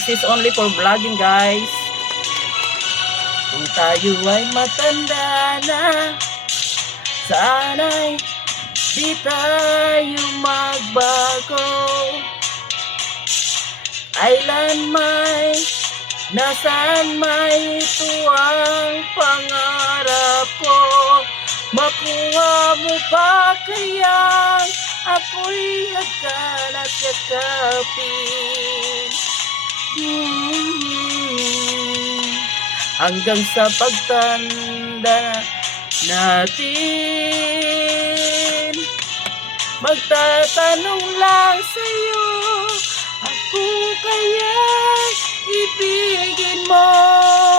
This is only for vlogging, guys. Kung tayo ay matanda na, sana'y di tayo magbago. Kailan may, nasaan may, ito ang pangarap ko. Makuha mo ba kaya ako'y hagkan at yakapin? Hanggang sa pagtanda natin, magtatanong lang sa'yo, ako kaya ibigin mo?